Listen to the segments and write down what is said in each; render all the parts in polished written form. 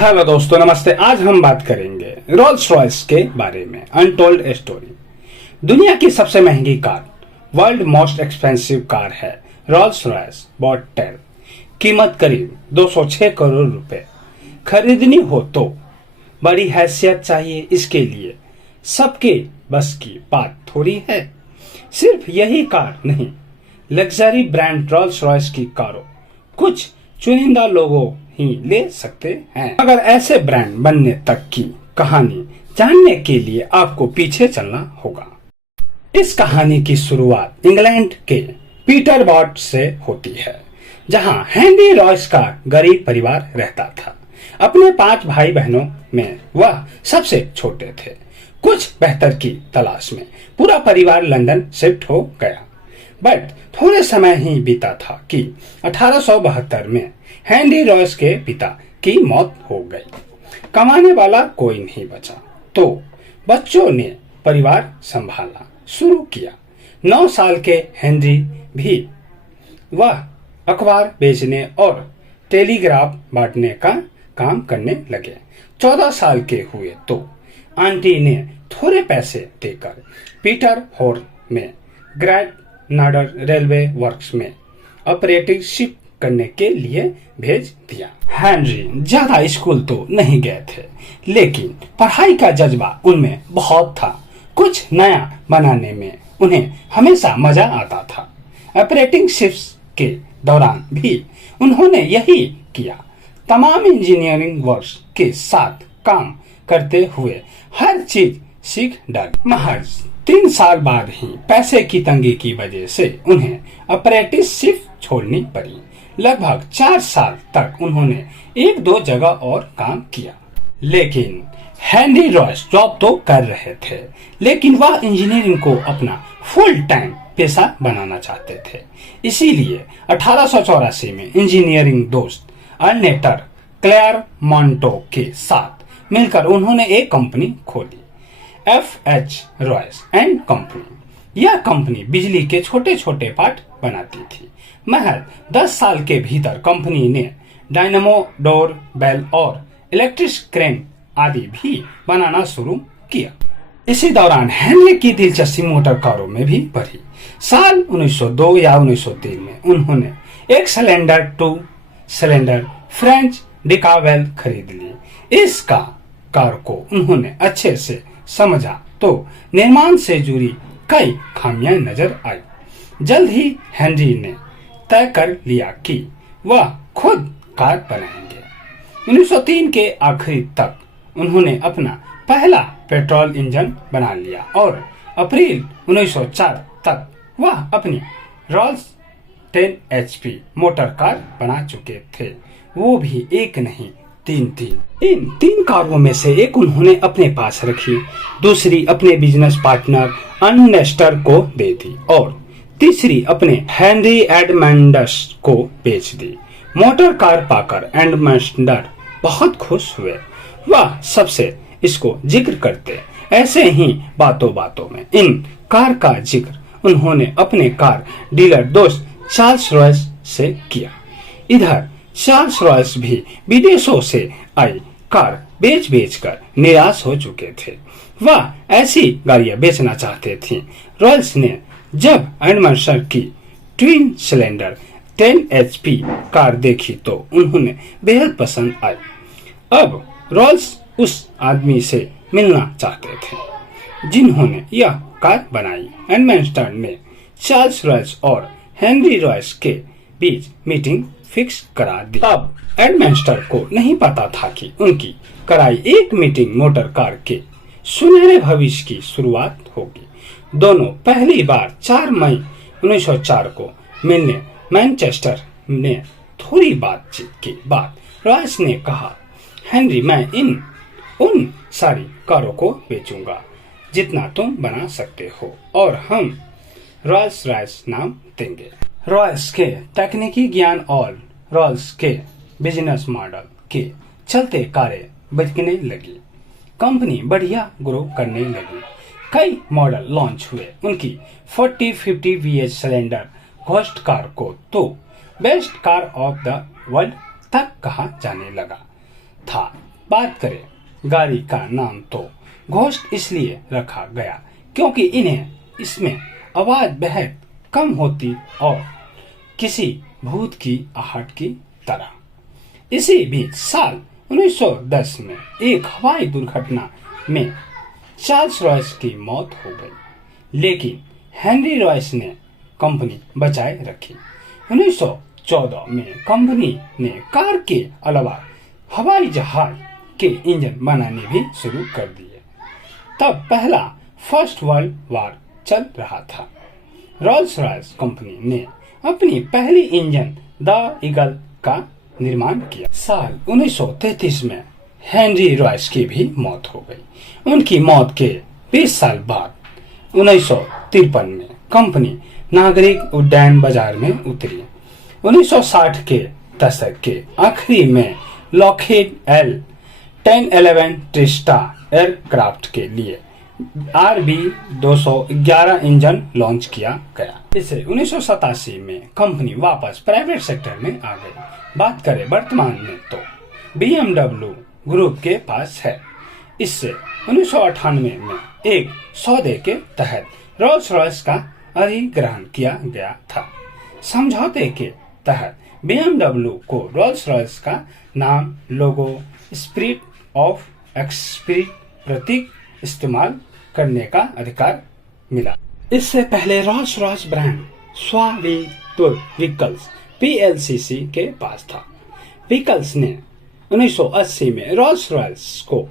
Hello दोस्तों, नमस्ते। आज हम बात करेंगे रोल्स रॉयस के बारे में। Untold story. दुनिया की सबसे महंगी car, world most expensive car है रोल्स रॉयस बॉट टेल। कीमत करीब 206 करोड़ रुपए। खरीदनी हो तो बड़ी हैसियत चाहिए इसके लिए। सबके बस की बात थोड़ी है। सिर्फ यही कार नहीं, लग्जरी ब्रांड रोल्स रॉयस की कारों कुछ चुनिंदा लोगों ही ले सकते हैं। अगर ऐसे ब्रांड बनने तक की कहानी जानने के लिए आपको पीछे चलना होगा। इस कहानी की शुरुआत इंग्लैंड के पीटरबॉट से होती है, जहां हेनरी रॉयस का गरीब परिवार रहता था। अपने 5 भाई बहनों में वह सबसे छोटे थे। कुछ बेहतर की तलाश में पूरा परिवार लंदन शिफ्ट हो गया। बट थोड़े समय ही बीता था कि 1872 में हेनरी रॉयस के पिता की मौत हो गई। कमाने वाला कोई नहीं बचा, तो बच्चों ने परिवार संभालना शुरू किया। 9 साल के हेनरी भी वह अखबार बेचने और टेलीग्राफ बांटने का काम करने लगे। 14 साल के हुए तो आंटी ने थोड़े पैसे देकर पीटर होर में ग्रेट नाडर रेलवे वर्क्स में अप्रेंटिसशिप करने के लिए भेज दिया। हेनरी ज्यादा स्कूल तो नहीं गए थे, लेकिन पढ़ाई का जज्बा उनमें बहुत था। कुछ नया बनाने में उन्हें हमेशा मजा आता था। अप्रेंटिसशिप के दौरान भी उन्होंने यही किया। तमाम इंजीनियरिंग वर्क्स के साथ काम करते हुए हर चीज सीख डाली। महज 3 साल बाद ही पैसे की तंगी की वजह से उन्हें अप्रेंटिसशिप छोड़नी पड़ी। लगभग 4 साल तक उन्होंने 1-2 जगह और काम किया। लेकिन हेनरी रॉयस जॉब तो कर रहे थे, लेकिन वह इंजीनियरिंग को अपना फुल टाइम पेशा बनाना चाहते थे। इसीलिए 1884 में इंजीनियरिंग दोस्त अर्नेटर क्लेयर मॉन्टो के साथ मिलकर उन्होंने एक कंपनी खोली, FH रॉयस एंड कंपनी। यह कंपनी बिजली के छोटे छोटे पार्ट बनाती थी। महज 10 साल के भीतर कंपनी ने डायनामो, डोर बेल और इलेक्ट्रिक क्रेन आदि भी बनाना शुरू किया। इसी दौरान हेनरी की दिलचस्पी मोटर कारों में भी बढ़ी। साल 1902 या 1903 में उन्होंने एक सिलेंडर 2 सिलेंडर फ्रेंच डिकावेल खरीद ली। इस कार को उन्होंने अच्छे से समझा तो निर्माण से जुड़ी कई खामियां नजर आई। जल्द ही हेनरी ने तय कर लिया कि वह खुद कार बनाएंगे। 1903 के आखिर तक उन्होंने अपना पहला पेट्रोल इंजन बना लिया और अप्रैल 1904 तक वह अपनी रोल्स 10 HP मोटर कार बना चुके थे। वो भी एक नहीं, 3। इन 3 कारों में से एक उन्होंने अपने पास रखी, दूसरी अपने बिजनेस पार्टनर अर्नेस्टर को दे दी और तीसरी अपने हेनरी एडमंडस को बेच दी। मोटर कार पाकर एडमंडस बहुत खुश हुए। वह सबसे इसको जिक्र करते। ऐसे ही बातों बातों में इन कार का जिक्र उन्होंने अपने कार डीलर दोस्त चार्ल्स रॉयस से किया। इधर चार्ल्स रॉयस भी विदेशों से आई कार बेच कर निराश हो चुके थे। वह ऐसी गाड़ियां बेचना चाहते थे। रॉयस ने जब एडमंडस की ट्विन सिलेंडर 10 HP कार देखी तो उन्होंने बेहद पसंद आई। अब रॉयस उस आदमी से मिलना चाहते थे जिन्होंने यह कार बनाई। एडमंडस ने चार्ल्स रॉयस और हेनरी रॉयस के बीच मीटिंग फिक्स करा दी। अब एडमंडस को नहीं पता था कि उनकी कराई एक मीटिंग मोटर कार के सुनहरे भविष्य की शुरुआत होगी। दोनों पहली बार 4 मई 1904 को मिलने मैनचेस्टर में थोड़ी बातचीत के बाद रॉयस ने कहा, हेनरी, मैं उन सारी कारों को बेचूंगा जितना तुम बना सकते हो और हम रोल्स रॉयस नाम देंगे। रॉयस के तकनीकी ज्ञान और रॉयस के बिजनेस मॉडल के चलते कारें बिकने लगी। कंपनी बढ़िया ग्रो करने लगी। कई मॉडल लॉन्च हुए। उनकी 40-50 VH सिलेंडर घोस्ट कार को तो best car of the world तक कहा जाने लगा था। बात करें गाड़ी का नाम तो घोस्ट इसलिए रखा गया क्योंकि इन्हें इसमें आवाज बेहद कम होती और किसी भूत की आहट की तरह। इसी बीच साल 1910 में एक हवाई दुर्घटना में चार्ल्स रॉयस की मौत हो गई, लेकिन हेनरी रॉयस ने कंपनी बचाए रखी। 1914 में कंपनी ने कार के अलावा हवाई जहाज के इंजन बनाने भी शुरू कर दिए। तब पहला फर्स्ट वर्ल्ड वार चल रहा था। रॉल्स रॉयस कंपनी ने अपनी पहली इंजन द ईगल का निर्माण किया। साल 1933 में हेनरी रॉयस की भी मौत हो गई। उनकी मौत के 20 साल बाद 1953 में कंपनी नागरिक उड्डयन बाजार में उतरी। 1960 के दशक के आखिरी में लॉकहीड L-1011 ट्रिस्टा एयरक्राफ्ट के लिए RB-211 इंजन लॉन्च किया गया। इसे 1987 में कंपनी वापस प्राइवेट सेक्टर में आ गई। बात करें वर्तमान में तो BMW ग्रुप के पास है। इससे 1998 में एक सौदे के तहत रोल्स रॉयस का अधिग्रहण किया गया था। समझौते के तहत BMW को रोल्स रॉयस का नाम, लोगो, स्पिरिट ऑफ एक्सपीरिट प्रतीक इस्तेमाल करने का अधिकार मिला। इससे पहले रोल्स रॉयस ब्रांड स्वामित्व व्हीकल्स PLCC के पास था। व्हीकल्स ने 1980 में रोल्स रॉयस को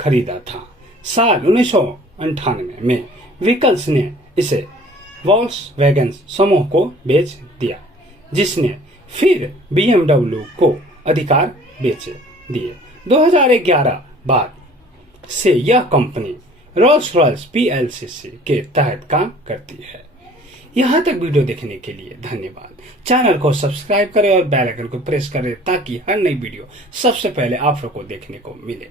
खरीदा था। साल 1998 में व्हीकल्स ने इसे वॉल्क्सवैगन समूह को बेच दिया, जिसने फिर BMW को अधिकार बेचे दिए। 2011 बाद से यह कंपनी रोल्स रॉयस PLCC के तहत काम करती है। यहाँ तक वीडियो देखने के लिए धन्यवाद। चैनल को सब्सक्राइब करें और बेल आइकन को प्रेस करें ताकि हर नई वीडियो सबसे पहले आप लोग को देखने को मिले।